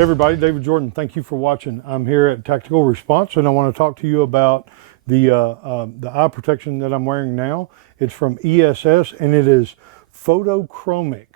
Hey everybody, David Jordan. Thank you for watching. I'm here at Tactical Response, and I want to talk to you about the eye protection that I'm wearing now. It's from ESS, and it is Photochromic.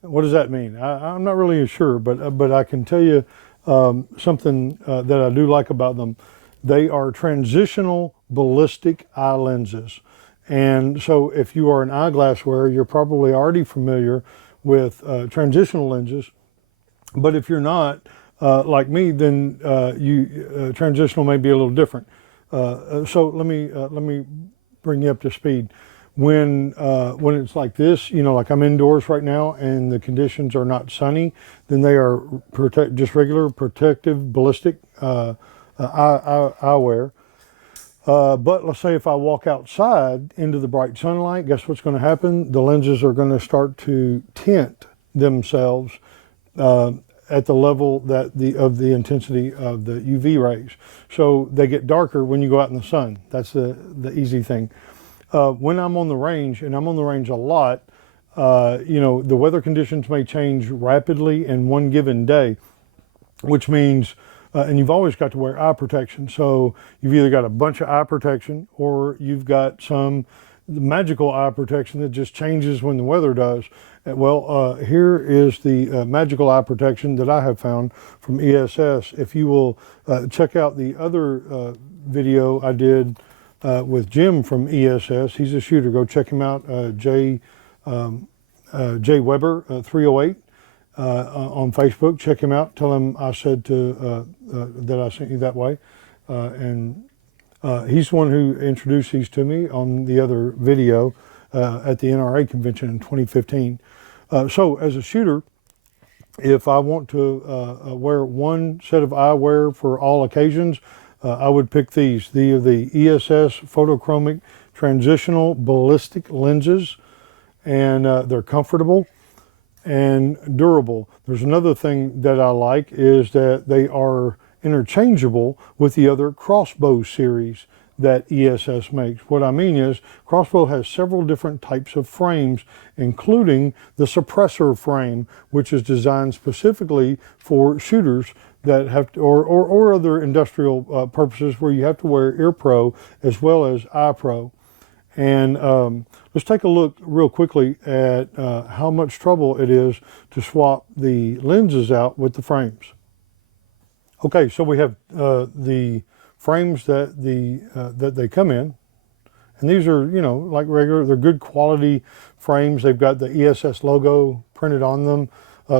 What does that mean? I'm not really sure, but I can tell you something that I do like about them. They are transitional ballistic eye lenses. And so if you are an eyeglass wearer, you're probably already familiar with transitional lenses. But if you're not, like me, then transitional may be a little different. So let me bring you up to speed. When it's like this, you know, like I'm indoors right now and the conditions are not sunny, then they are just regular protective ballistic eyewear. But let's say if I walk outside into the bright sunlight, guess what's going to happen? The lenses are going to start to tint themselves at the level that of the intensity of the UV rays. So they get darker when you go out in the sun. That's the easy thing. When I'm on the range, and I'm on the range a lot, you know, the weather conditions may change rapidly in one given day, which means, and you've always got to wear eye protection. So you've either got a bunch of eye protection or you've got some magical eye protection that just changes when the weather does. Well, here is the magical eye protection that I have found from ESS. If you will check out the other video I did with Jim from ESS, he's a shooter. Go check him out, J Weber 308 on Facebook. Check him out. Tell him I said that I sent you that way, and he's the one who introduced these to me on the other video at the NRA convention in 2015. So as a shooter, if I want to wear one set of eyewear for all occasions, I would pick these. The ESS Photochromic Transitional Ballistic Lenses, and they're comfortable and durable. There's another thing that I like is that they are interchangeable with the other Crossbow series that ESS makes. What I mean is Crossbow has several different types of frames, including the suppressor frame, which is designed specifically for shooters that have to, or other industrial purposes where you have to wear ear pro as well as eye pro. And let's take a look real quickly at how much trouble it is to swap the lenses out with the frames. Okay, so we have the frames that they come in, and these are, you know, like regular. They're good quality frames. They've got the ESS logo printed on them,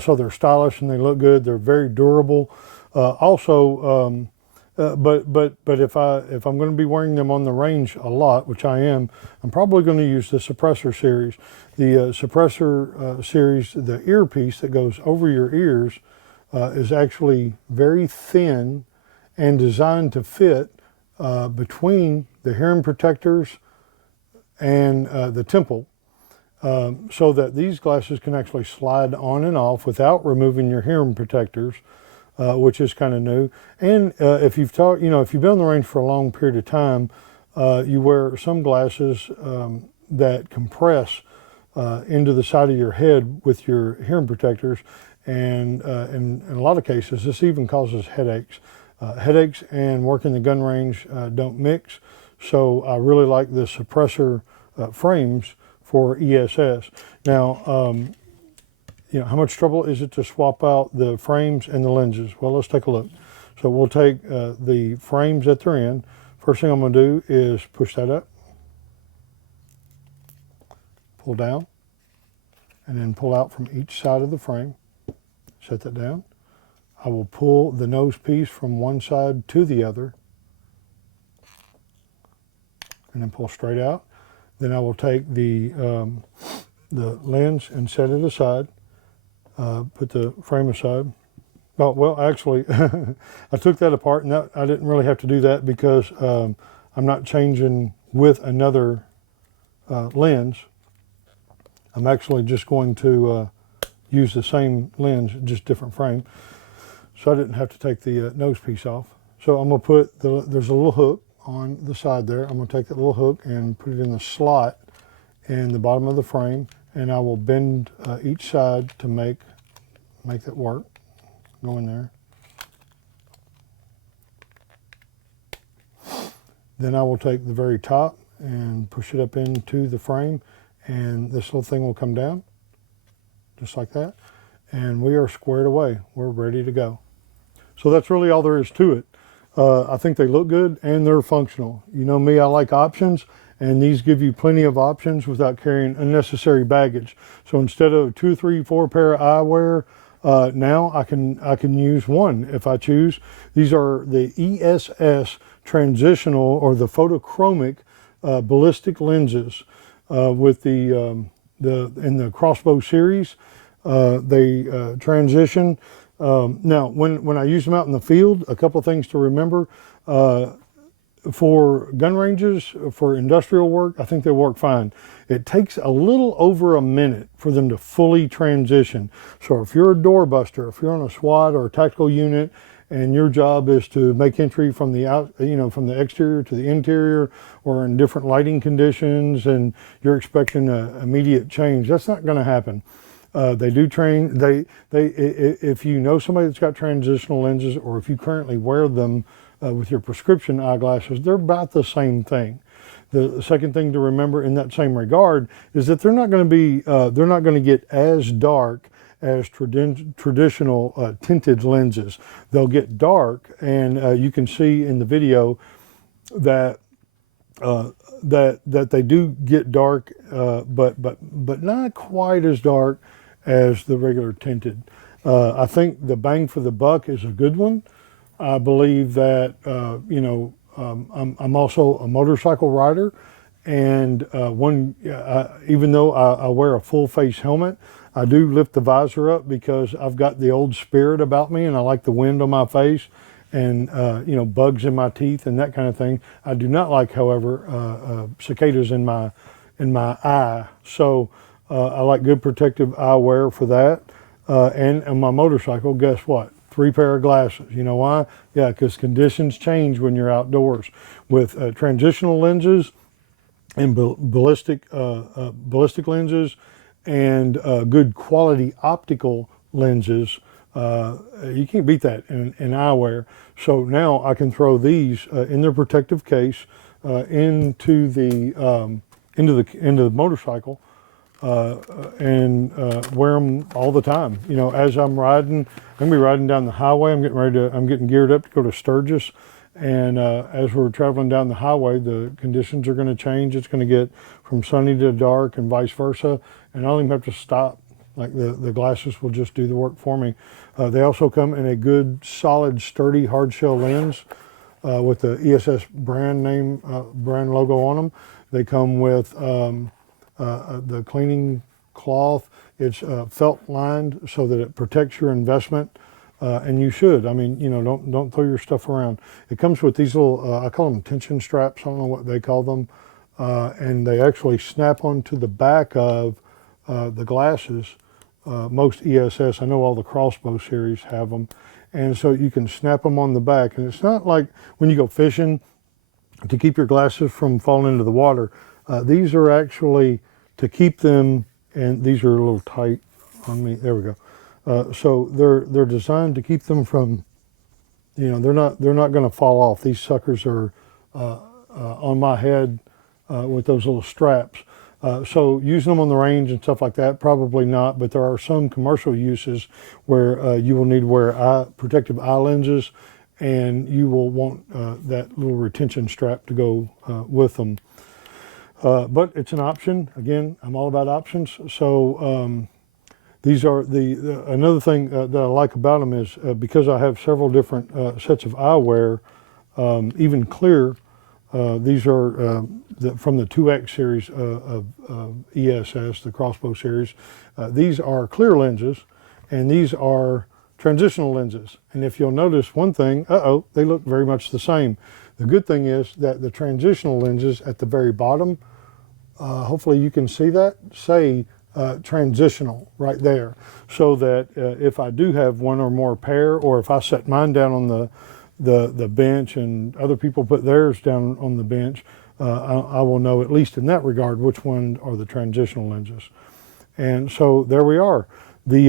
so they're stylish and they look good. They're very durable. Also, but if I'm going to be wearing them on the range a lot, which I am, I'm probably going to use the suppressor series. The suppressor series, the earpiece that goes over your ears, is actually very thin and designed to fit between the hearing protectors and the temple, so that these glasses can actually slide on and off without removing your hearing protectors, which is kind of new. And if you've been on the range for a long period of time, you wear some glasses that compress into the side of your head with your hearing protectors, and in a lot of cases, this even causes headaches. Headaches and working the gun range don't mix, so I really like the suppressor frames for ESS. Now, you know, how much trouble is it to swap out the frames and the lenses? Well, let's take a look. So we'll take the frames that they're in. First thing I'm going to do is push that up, pull down, and then pull out from each side of the frame. Set that down. I will pull the nose piece from one side to the other and then pull straight out. Then I will take the lens and set it aside, put the frame aside. Oh, well, actually, I took that apart, and I didn't really have to do that because I'm not changing with another lens. I'm actually just going to use the same lens, just different frame. So I didn't have to take the nose piece off. So I'm going to put, there's a little hook on the side there. I'm going to take that little hook and put it in the slot in the bottom of the frame, and I will bend each side to make that work. Go in there, Then I will take the very top and push it up into the frame, and this little thing will come down just like that, and we are squared away. We're ready to go. So that's really all there is to it. I think they look good and they're functional. You know me, I like options, and these give you plenty of options without carrying unnecessary baggage. So instead of 2, 3, 4 pair of eyewear, now I can use one if I choose. These are the ESS Transitional, or the Photochromic ballistic lenses with in the Crossbow series. They transition. Now, when I use them out in the field, a couple of things to remember. For gun ranges, for industrial work, I think they work fine. It takes a little over a minute for them to fully transition. So if you're a doorbuster, if you're on a SWAT or a tactical unit, and your job is to make entry from the from the exterior to the interior, or in different lighting conditions, and you're expecting an immediate change, that's not going to happen. They do train. If you know somebody that's got transitional lenses, or if you currently wear them with your prescription eyeglasses, they're about the same thing. The second thing to remember in that same regard is that they're not going to get as dark as traditional tinted lenses. They'll get dark, and you can see in the video that that they do get dark, but not quite as dark as the regular tinted. I think the bang for the buck is a good one. I believe that I'm also a motorcycle rider, and even though I wear a full face helmet, I do lift the visor up because I've got the old spirit about me, and I like the wind on my face, and bugs in my teeth and that kind of thing. I do not like, however, cicadas in my eye. So I like good protective eyewear for that. And on my motorcycle, guess what? 3 pair of glasses. You know why? Yeah, because conditions change when you're outdoors. With transitional lenses and ballistic lenses and good quality optical lenses, you can't beat that in eyewear. So now I can throw these in their protective case into the motorcycle and wear them all the time. You know, as I'm riding, I'm gonna be riding down the highway. I'm getting geared up to go to Sturgis, and as we're traveling down the highway, the conditions are going to change. It's going to get from sunny to dark and vice versa, and I don't even have to stop. Like the glasses will just do the work for me. They also come in a good, solid, sturdy hardshell lens with the ESS brand logo on them. They come with the cleaning cloth. It's felt lined so that it protects your investment, and you should. I mean, don't throw your stuff around. It comes with these little, I call them tension straps. I don't know what they call them, and they actually snap onto the back of the glasses. Most ESS, I know all the Crossbow series have them, and so you can snap them on the back. And it's not like when you go fishing to keep your glasses from falling into the water. These are actually to keep them, and these are a little tight on me. There we go. So they're designed to keep them from, they're not going to fall off. These suckers are on my head with those little straps. So using them on the range and stuff like that, probably not, but there are some commercial uses where you will need to wear protective eye lenses, and you will want that little retention strap to go with them. But it's an option. Again, I'm all about options. So these are another thing that I like about them is because I have several different sets of eyewear, even clear. These are from the 2X series of ESS, the Crossbow series. These are clear lenses, and these are transitional lenses. And if you'll notice one thing, they look very much the same. The good thing is that the transitional lenses at the very bottom, hopefully you can see that, say transitional right there. So that if I do have one or more pair, or if I set mine down on the bench and other people put theirs down on the bench, I will know, at least in that regard, which one are the transitional lenses. And so there we are. The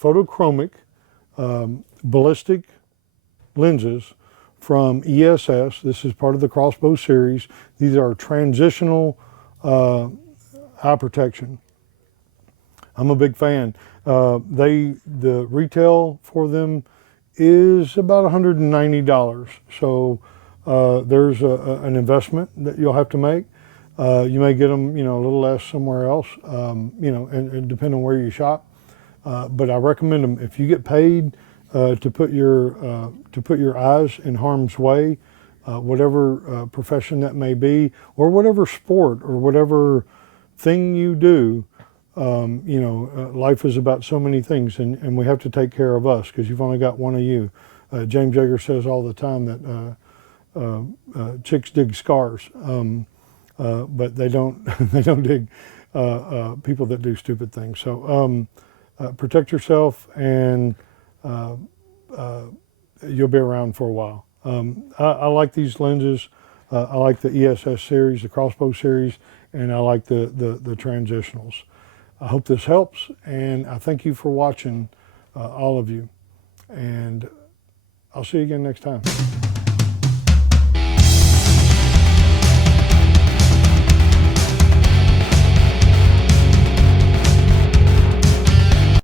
photochromic ballistic lenses from ESS. This is part of the Crossbow series. These are transitional eye protection. I'm a big fan. The retail for them is about $190. So there's an investment that you'll have to make. You may get them, a little less somewhere else, and depending on where you shop. But I recommend them if you get paid to put your eyes in harm's way, whatever profession that may be, or whatever sport or whatever thing you do. Life is about so many things, and we have to take care of us because you've only got one of you. James Yeager says all the time that chicks dig scars, but they don't they don't dig people that do stupid things. So protect yourself, and you'll be around for a while. I like these lenses. I like the ESS series, the Crossbow series, and I like the Transitionals. I hope this helps, and I thank you for watching, all of you. And I'll see you again next time.